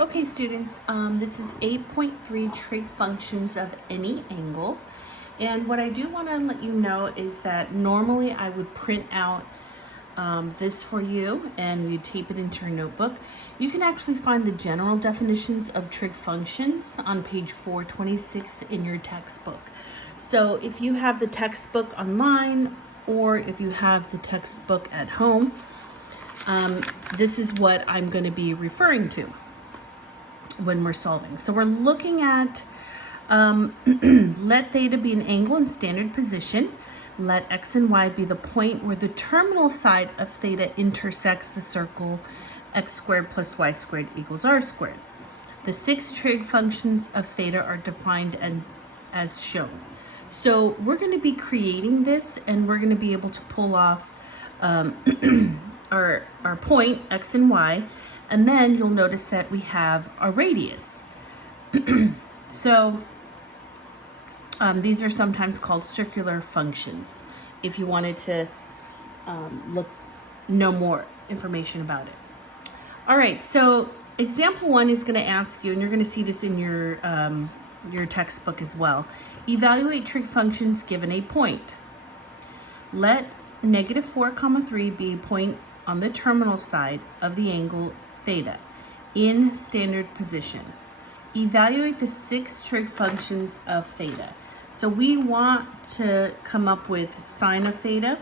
Okay, students, this is 8.3 trig functions of any angle. And what I do want to let you know is that normally I would print out this for you and you tape it into your notebook. You can actually find the general definitions of trig functions on page 426 in your textbook. So if you have the textbook online or if you have the textbook at home, this is what I'm going to be referring to when we're solving. So we're looking at let theta be an angle in standard position. Let x and y be the point where the terminal side of theta intersects the circle x squared plus y squared equals r squared. The 6 trig functions of theta are defined as shown. So we're going to be creating this and we're going to be able to pull off our point x and y, and then you'll notice that we have a radius. So these are sometimes called circular functions if you wanted to know more information about it. All right, so example 1 is going to ask you, and you're going to see this in your textbook as well. Evaluate trig functions given a point. Let -4, 3 be a point on the terminal side of the angle theta in standard position. Evaluate the 6 trig functions of theta. So we want to come up with sine of theta,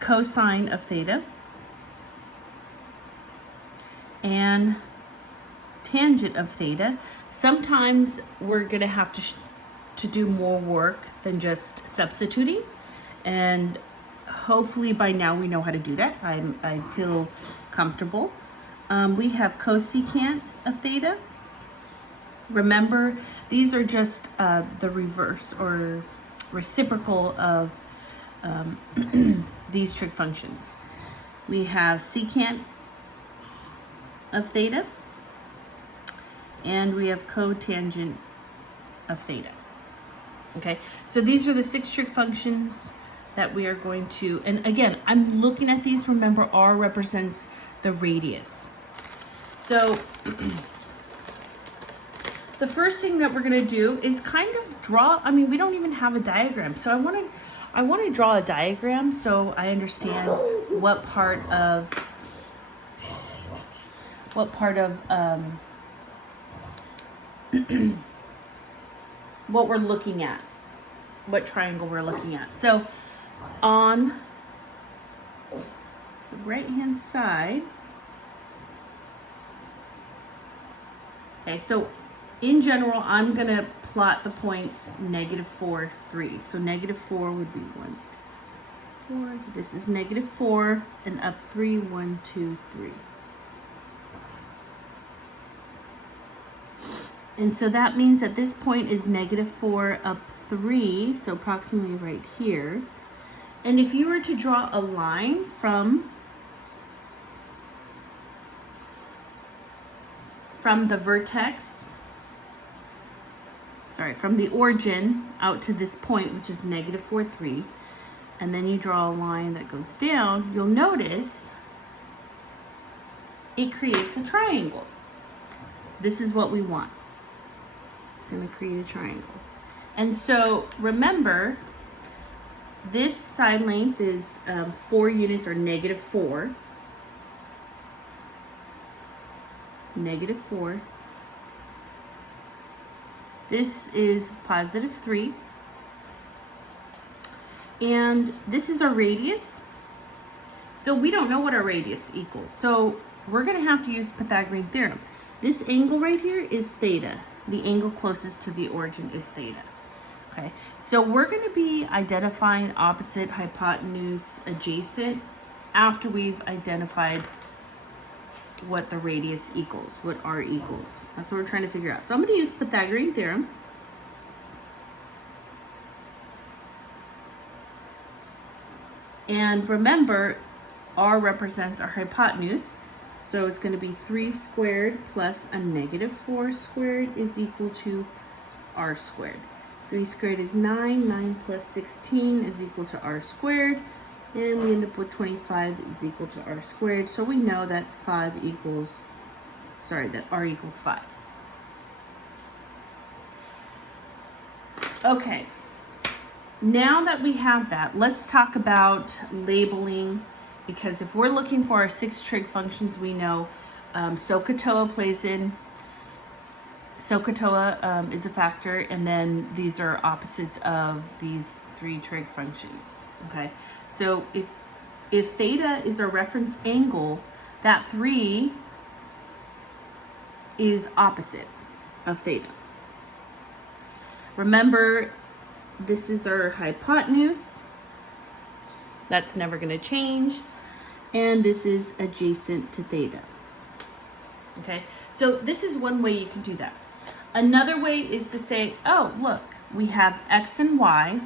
cosine of theta, and tangent of theta. Sometimes we're going to have to do more work than just substituting, and hopefully by now we know how to do that. I feel comfortable. We have cosecant of theta. Remember, these are just the reverse or reciprocal of these trig functions. We have secant of theta, and we have cotangent of theta. Okay, so these are the 6 trig functions that we are going to, and again, I'm looking at these. Remember, R represents the radius. So the first thing that we're going to do is kind of draw, we don't even have a diagram. So I want to draw a diagram so I understand what part of what we're looking at, what triangle we're looking at. So on the right hand side, okay, so in general, I'm going to plot the points -4, 3. So -4 would be 1, 4. This is -4 and up 3, 1, 2, 3. And so that means that this point is -4 up 3, so approximately right here. And if you were to draw a line from the vertex, from the origin out to this point, which is -4, 3, and then you draw a line that goes down, you'll notice it creates a triangle. This is what we want. It's going to create a triangle. And so remember, this side length is 4 units, or -4. -4. This is +3. And this is our radius. So we don't know what our radius equals. So we're going to have to use Pythagorean theorem. This angle right here is theta. The angle closest to the origin is theta. Okay, so we're going to be identifying opposite, hypotenuse, adjacent after we've identified what the radius equals, what r equals. That's what we're trying to figure out. So I'm going to use Pythagorean theorem. And remember, r represents our hypotenuse. So it's going to be 3 squared plus a -4 squared is equal to r squared. 3 squared is 9. 9 plus 16 is equal to r squared. And we end up with 25 is equal to r squared. So we know that that r equals 5. Okay, now that we have that, let's talk about labeling, because if we're looking for our 6 trig functions, we know SOHCAHTOA is a factor, and then these are opposites of these 3 trig functions. Okay, so if theta is our reference angle, that 3 is opposite of theta. Remember, this is our hypotenuse. That's never going to change. And this is adjacent to theta. Okay, so this is one way you can do that. Another way is to say, oh, look, we have x and y,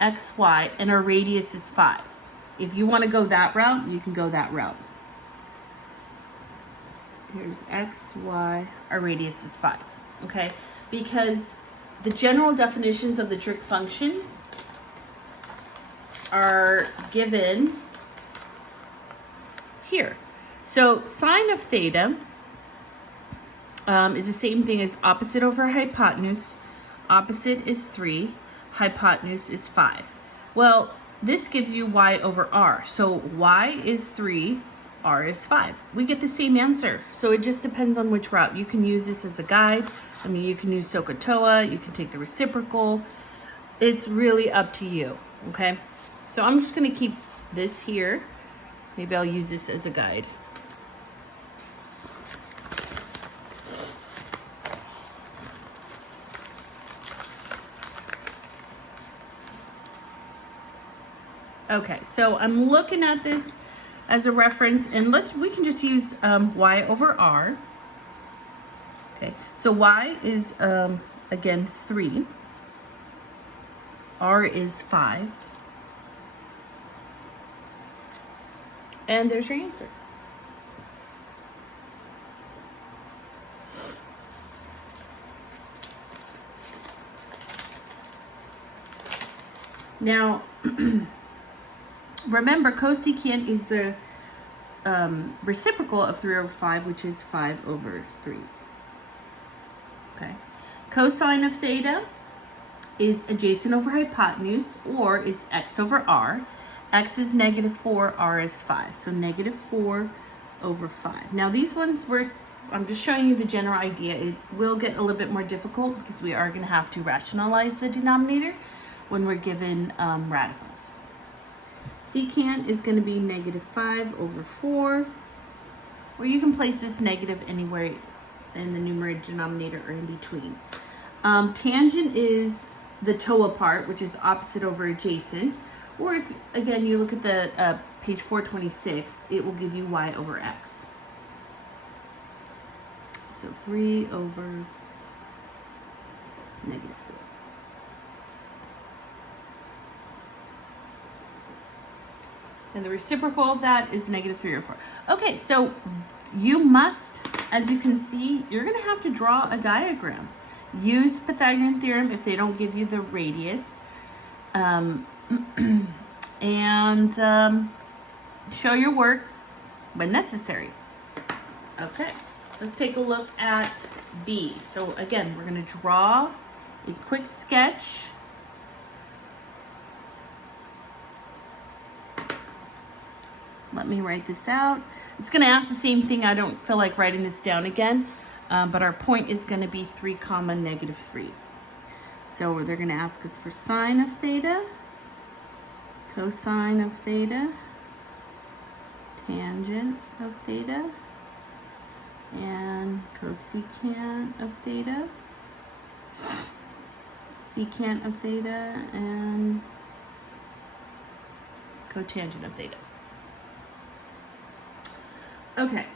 x, y, and our radius is 5. If you want to go that route, you can go that route. Here's x, y, our radius is 5, okay? Because the general definitions of the trig functions are given here. So sine of theta is the same thing as opposite over hypotenuse. Opposite is 3, hypotenuse is 5. Well, this gives you y over r. So y is 3, r is 5. We get the same answer. So it just depends on which route. You can use this as a guide. I mean, you can use SOHCAHTOA, you can take the reciprocal. It's really up to you, okay? So I'm just gonna keep this here. Maybe I'll use this as a guide. Okay, so I'm looking at this as a reference, and we can just use y over r. Okay, so y is again 3, r is 5, and there's your answer. Now, remember, cosecant is the reciprocal of 3 over 5, which is 5 over 3. Okay. Cosine of theta is adjacent over hypotenuse, or it's x over r. X is -4, r is 5. So -4 over 5. Now these ones I'm just showing you the general idea. It will get a little bit more difficult because we are going to have to rationalize the denominator when we're given radicals. Secant is going to be -5 over 4, or you can place this negative anywhere in the numerator, denominator, or in between. Tangent is the TOA part, which is opposite over adjacent, or if, again, you look at the page 426, it will give you y over x. So 3 over -4. And the reciprocal of that is -3 over 4. Okay, so you must, as you can see, you're going to have to draw a diagram. Use Pythagorean theorem if they don't give you the radius. And show your work when necessary. Okay, let's take a look at B. So again, we're going to draw a quick sketch. Let me write this out. It's going to ask the same thing. I don't feel like writing this down again, but our point is going to be 3, -3. So they're going to ask us for sine of theta, cosine of theta, tangent of theta, and cosecant of theta, secant of theta, and cotangent of theta. Okay.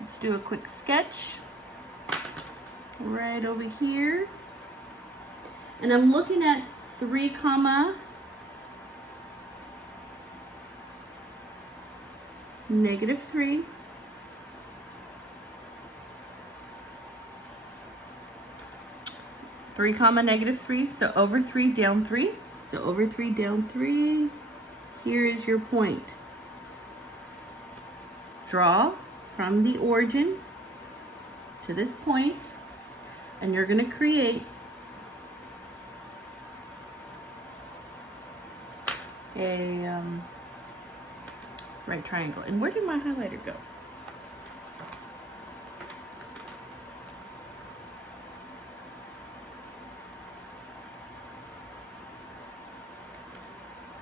Let's do a quick sketch right over here. And I'm looking at 3, -3. 3 comma negative 3, so over 3 down 3. So over 3 down 3, here is your point. Draw from the origin to this point, and you're going to create a right triangle. And where did my highlighter go?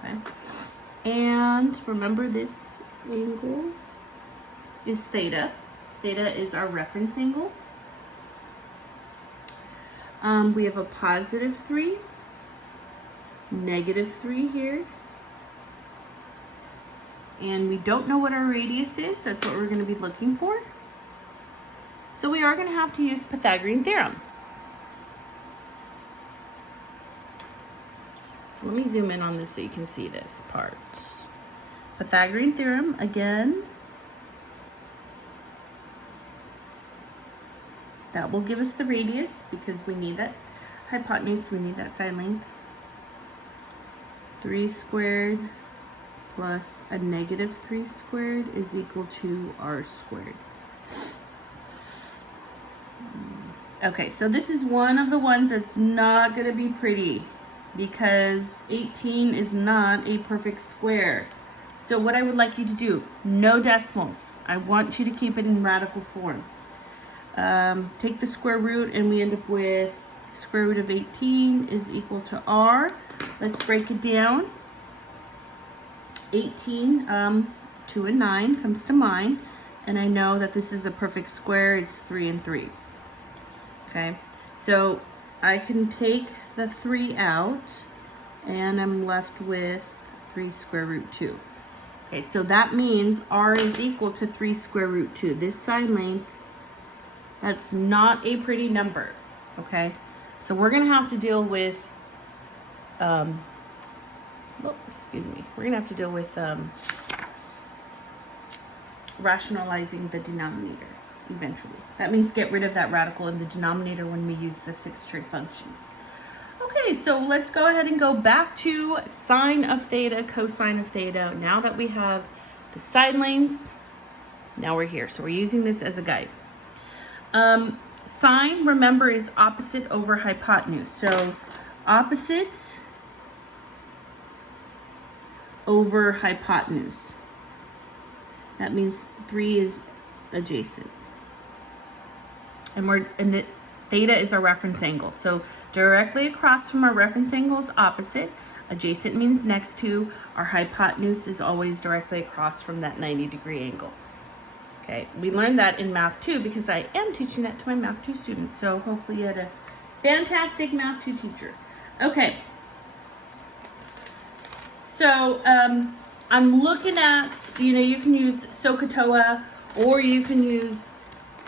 Okay. And remember, this angle is theta. Theta is our reference angle. We have a positive 3, negative 3 here. And we don't know what our radius is. That's what we're going to be looking for. So we are going to have to use Pythagorean theorem. So let me zoom in on this so you can see this part. Pythagorean theorem again. That will give us the radius because we need that hypotenuse, we need that side length. 3 squared plus a negative 3 squared is equal to r squared. Okay, so this is one of the ones that's not going to be pretty because 18 is not a perfect square. So what I would like you to do, no decimals. I want you to keep it in radical form. Take the square root and we end up with square root of 18 is equal to r. Let's break it down. 18, 2 and 9 comes to mind, and I know that this is a perfect square. It's 3 and 3. Okay, so I can take the 3 out, and I'm left with 3 square root 2. Okay, so that means r is equal to 3 square root 2. This side length, that's not a pretty number. Okay, so we're gonna have to deal with we're gonna have to deal with rationalizing the denominator eventually. That means get rid of that radical in the denominator when we use the 6 trig functions. Okay, so let's go ahead and go back to sine of theta, cosine of theta. Now that we have the side lanes, now we're here. So we're using this as a guide. Sine, remember, is opposite over hypotenuse. So opposite over hypotenuse. That means 3 is adjacent. And the theta is our reference angle. So directly across from our reference angle is opposite. Adjacent means next to. Our hypotenuse is always directly across from that 90-degree angle. Okay, we learned that in Math 2 because I am teaching that to my Math 2 students. So hopefully you had a fantastic Math 2 teacher. Okay. So I'm looking at, you can use SOHCAHTOA or you can use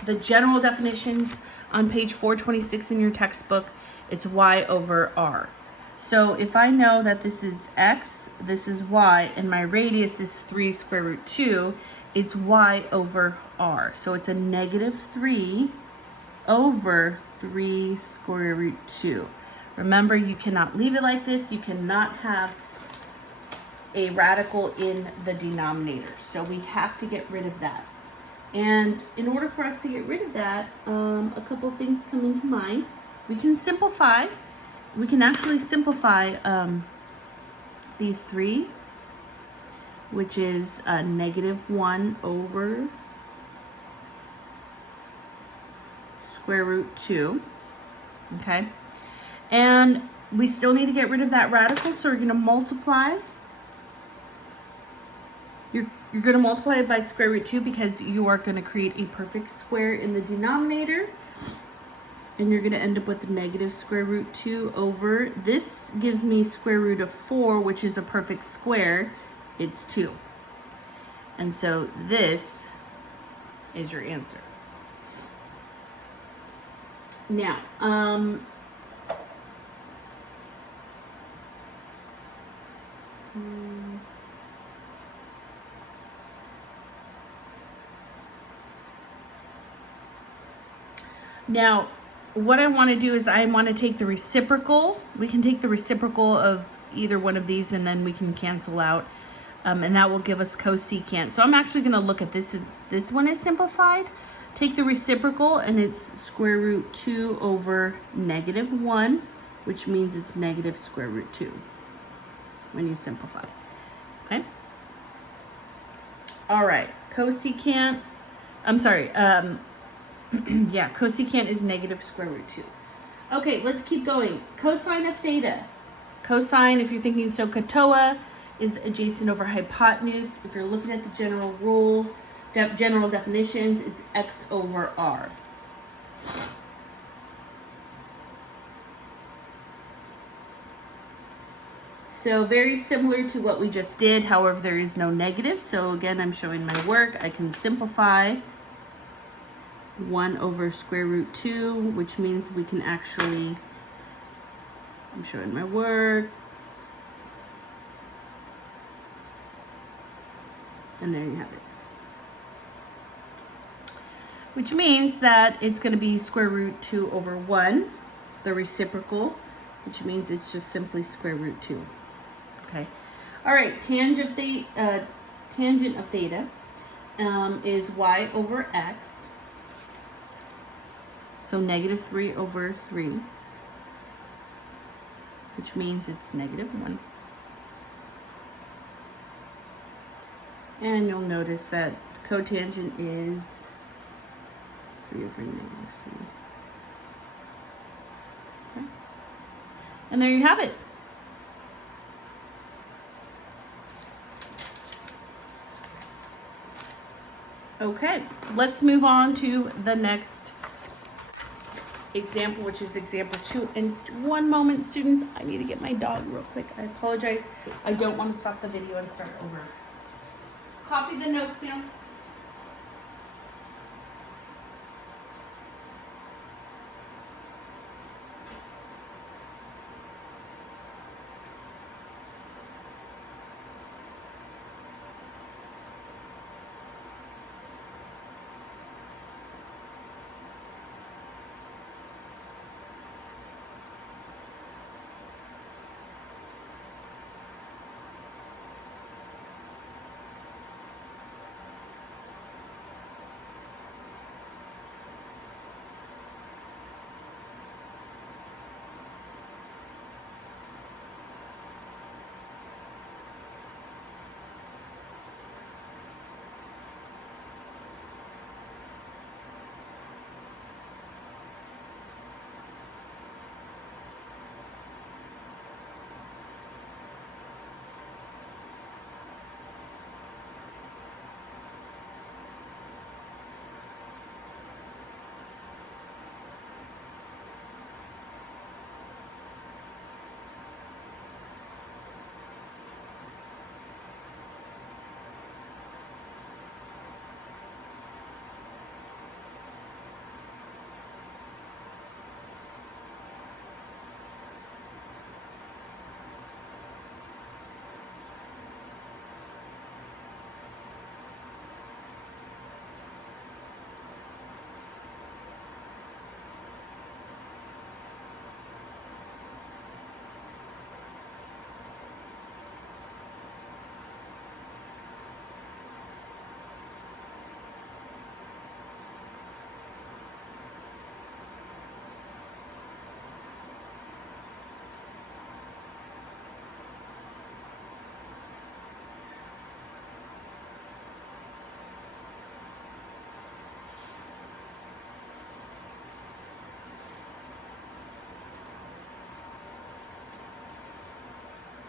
the general definitions on page 426 in your textbook. It's y over r. So if I know that this is x, this is y, and my radius is 3 square root 2, it's y over r. So it's a negative 3 over 3 square root 2. Remember, you cannot leave it like this. You cannot have a radical in the denominator. So we have to get rid of that. And in order for us to get rid of that, a couple things come into mind. We can simplify. We can actually simplify these 3, which is negative 1 over square root 2. Okay? And we still need to get rid of that radical, so we're going to multiply. You're going to multiply it by square root 2 because you are going to create a perfect square in the denominator. And you're going to end up with the negative square root 2 over. This gives me square root of 4, which is a perfect square. It's 2. And so this is your answer. Now, what I want to do is I want to take the reciprocal. We can take the reciprocal of either one of these and then we can cancel out. And that will give us cosecant. So I'm actually going to look at this. This one is simplified. Take the reciprocal and it's square root 2 over negative 1, which means it's negative square root 2 when you simplify. Okay? All right. Cosecant, I'm sorry. Yeah, cosecant is negative square root 2. Okay, let's keep going. Cosine of theta. Cosine, if you're thinking SOHCAHTOA, is adjacent over hypotenuse. If you're looking at the general rule, general definitions, it's x over r. So very similar to what we just did, however, there is no negative. So again, I'm showing my work. I can simplify 1 over square root 2, which means we can actually, I'm showing my work. And there you have it. Which means that it's going to be square root 2 over 1, the reciprocal, which means it's just simply square root 2. Okay. All right, tangent of theta is y over x. So negative 3 over 3, which means it's negative 1. And you'll notice that the cotangent is 3 over negative 3. Okay. And there you have it. Okay, let's move on to the next example, which is example 2. And one moment, students, I need to get my dog real quick. I apologize. I don't want to stop the video and start over. Copy the notes down.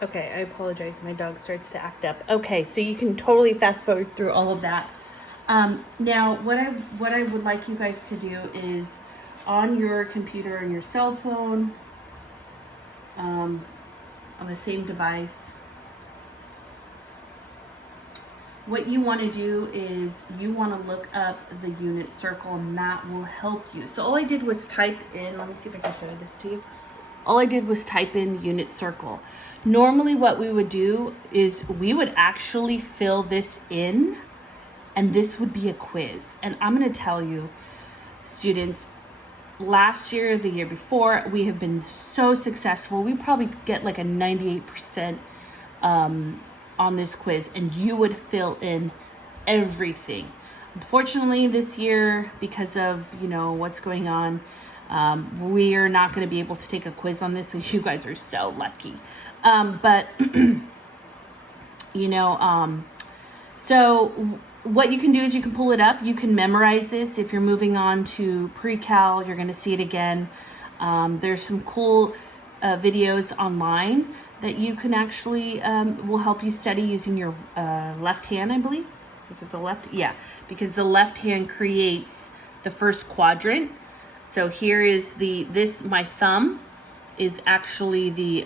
Okay, I apologize. My dog starts to act up. Okay, so you can totally fast forward through all of that. Now, what I would like you guys to do is on your computer and your cell phone, on the same device, what you want to do is you want to look up the unit circle, and that will help you. So all I did was type in, let me see if I can show this to you. All I did was type in unit circle. Normally what we would do is we would actually fill this in, and this would be a quiz. And I'm going to tell you, students, last year, the year before, we have been so successful. We probably get like a 98% on this quiz, and you would fill in everything. Unfortunately, this year, because of, you know, what's going on, we are not going to be able to take a quiz on this, so you guys are so lucky. But, you know, so what you can do is you can pull it up. You can memorize this. If you're moving on to pre-cal, you're going to see it again. There's some cool videos online that you can actually, will help you study using your left hand, I believe. Is it the left? Yeah, because the left hand creates the first quadrant. So here is my thumb is actually the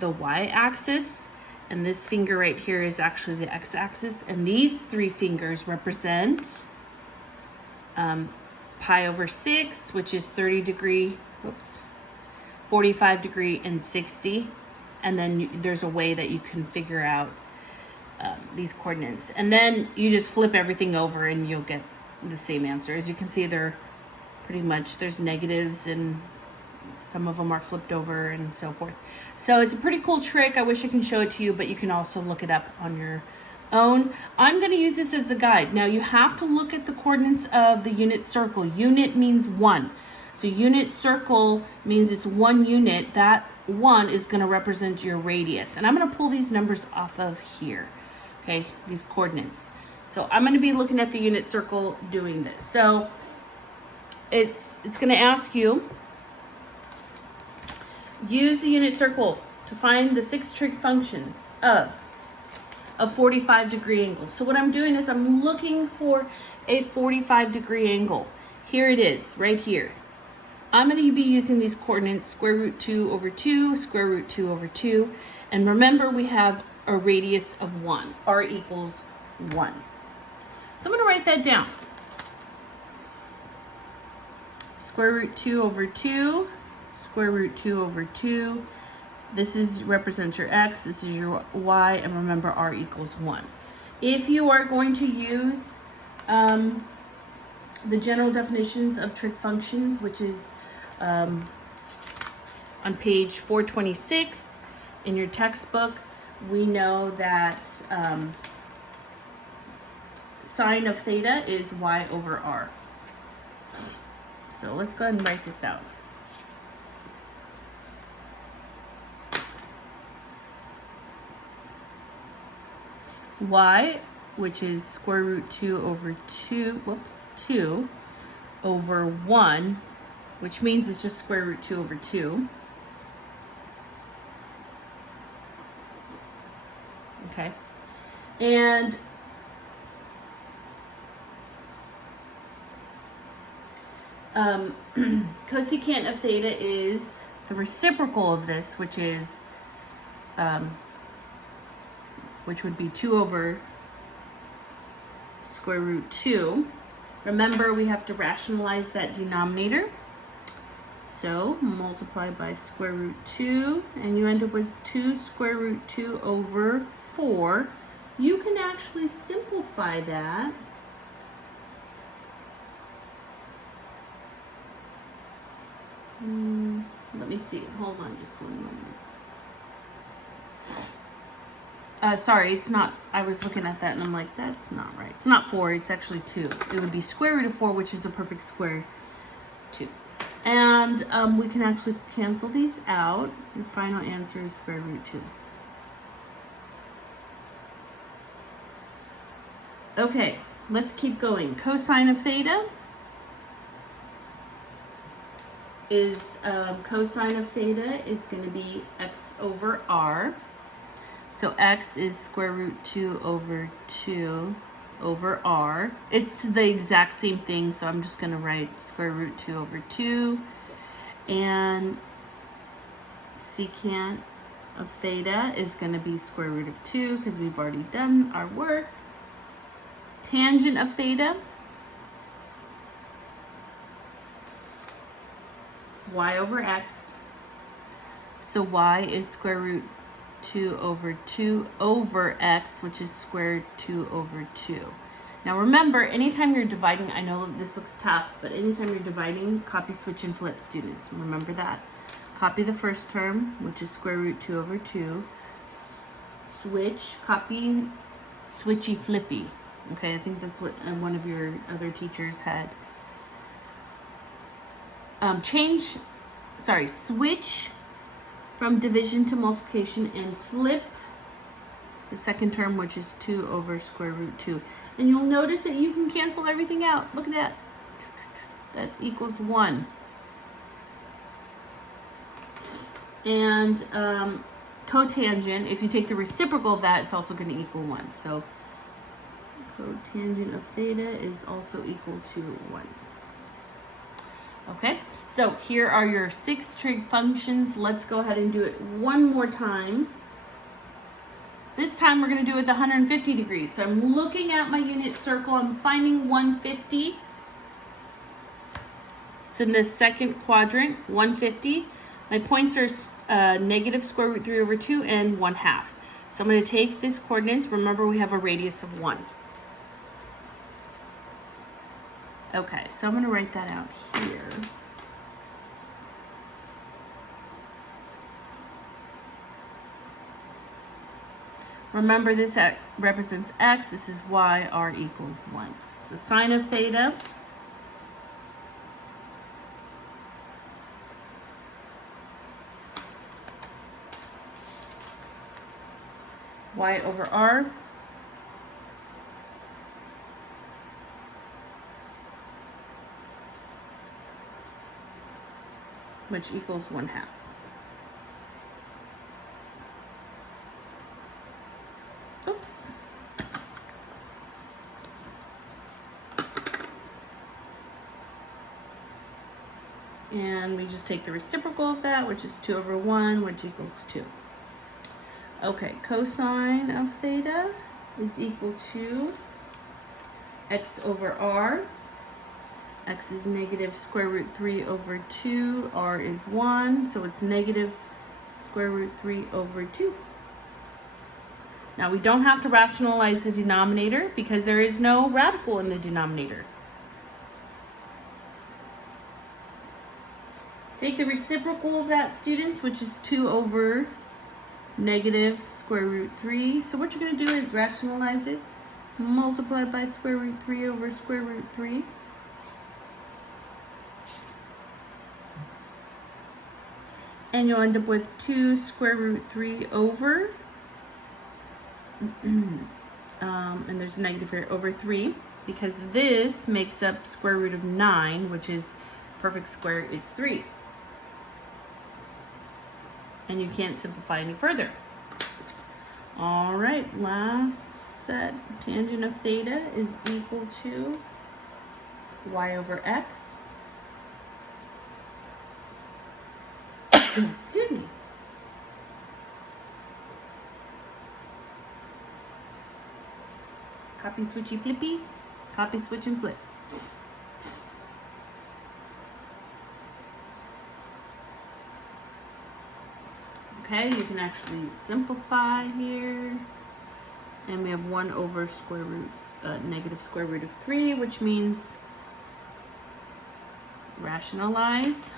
y-axis, and this finger right here is actually the x-axis, and these three fingers represent pi over 6, which is 30 degree, 45 degree, and 60. And then there's a way that you can figure out these coordinates, and then you just flip everything over and you'll get the same answer. As you can see, they're pretty much, there's negatives and some of them are flipped over and so forth. So it's a pretty cool trick. I wish I can show it to you, but you can also look it up on your own. I'm going to use this as a guide. Now you have to look at the coordinates of the unit circle. Unit means 1. So unit circle means it's 1 unit. That 1 is going to represent your radius. And I'm going to pull these numbers off of here. Okay, these coordinates. So I'm going to be looking at the unit circle doing this. So it's going to ask you, use the unit circle to find the 6 trig functions of a 45 degree angle. So what I'm doing is I'm looking for a 45 degree angle. Here it is, right here. I'm going to be using these coordinates, square root 2 over 2, square root 2 over 2. And remember, we have a radius of 1, r equals 1. So I'm going to write that down. Square root 2 over 2, square root 2 over 2. This represents your x, this is your y, and remember r equals 1. If you are going to use the general definitions of trig functions, which is on page 426 in your textbook, we know that sine of theta is y over r. So let's go ahead and write this down. Y, which is square root 2 over 2 over 1, which means it's just square root 2 over 2. Okay, and cosecant of theta is the reciprocal of this, which is which would be 2 over square root 2. Remember, we have to rationalize that denominator. So multiply by square root 2, and you end up with 2 square root 2 over 4. You can actually simplify that. Let me see. Hold on just one moment. Sorry, it's not. I was looking at that and I'm like, that's not right. It's not 4, it's actually 2. It would be square root of 4, which is a perfect square 2. And we can actually cancel these out. Your final answer is square root 2. Okay, let's keep going. Cosine of theta is cosine of theta is going to be x over r. So x is square root 2 over 2 over r. It's the exact same thing, so I'm just going to write square root 2 over 2. And secant of theta is going to be square root of 2 because we've already done our work. Tangent of theta, y over x. So y is square root 2 over 2 over x, which is square 2 over 2. Now remember, anytime you're dividing, I know this looks tough, but anytime you're dividing, copy, switch, and flip, students. Remember that. Copy the first term, which is square root 2 over 2. Switch, copy, switchy, flippy. Okay, I think that's what one of your other teachers had. Switch from division to multiplication and flip the second term, which is 2 over square root 2. And you'll notice that you can cancel everything out. Look at that. That equals 1. And cotangent, if you take the reciprocal of that, it's also going to equal 1. So cotangent of theta is also equal to 1. Okay, so here are your 6 trig functions. Let's go ahead and do it one more time. This time we're going to do it with 150 degrees. So I'm looking at my unit circle. I'm finding 150. It's in the second quadrant, 150. My points are negative square root 3 over 2 and 1/2. So I'm going to take these coordinates. Remember, we have a radius of 1. Okay, so I'm going to write that out here. Remember, this represents x. This is y, r equals 1. So sine of theta y over r which equals 1/2. Oops. And we just take the reciprocal of that, which is 2 over 1, which equals 2. Okay, cosine of theta is equal to x over r. X is negative square root 3 over 2. R is 1, so it's negative square root 3 over 2. Now, we don't have to rationalize the denominator because there is no radical in the denominator. Take the reciprocal of that, students, which is 2 over negative square root 3. So what you're going to do is rationalize it. Multiply by square root 3 over square root 3. And you'll end up with 2 square root 3 over, and there's a negative here, over 3, because this makes up square root of 9, which is perfect square, it's 3. And you can't simplify any further. All right, last set, tangent of theta is equal to y over x. Excuse me. Copy, switchy, flippy. Copy, switch, and flip. Okay, you can actually simplify here. And we have 1 over square root, negative square root of 3, which means rationalize.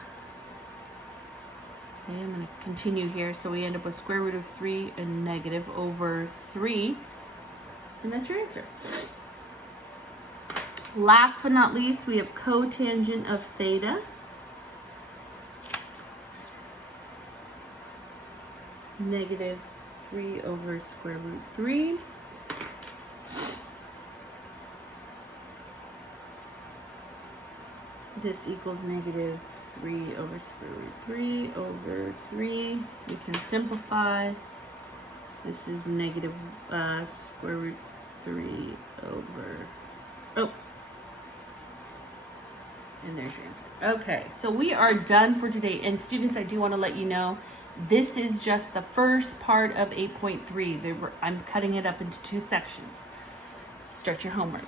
Okay, I'm going to continue here. So we end up with square root of 3 and negative over 3. And that's your answer. Last but not least, we have cotangent of theta. Negative 3 over square root 3. This equals negative 3 over square root 3 over 3. You can simplify. This is negative square root 3 over, and there's your answer. Okay, so we are done for today. And students, I do want to let you know, this is just the first part of 8.3. I'm cutting it up into 2 sections. Start your homework.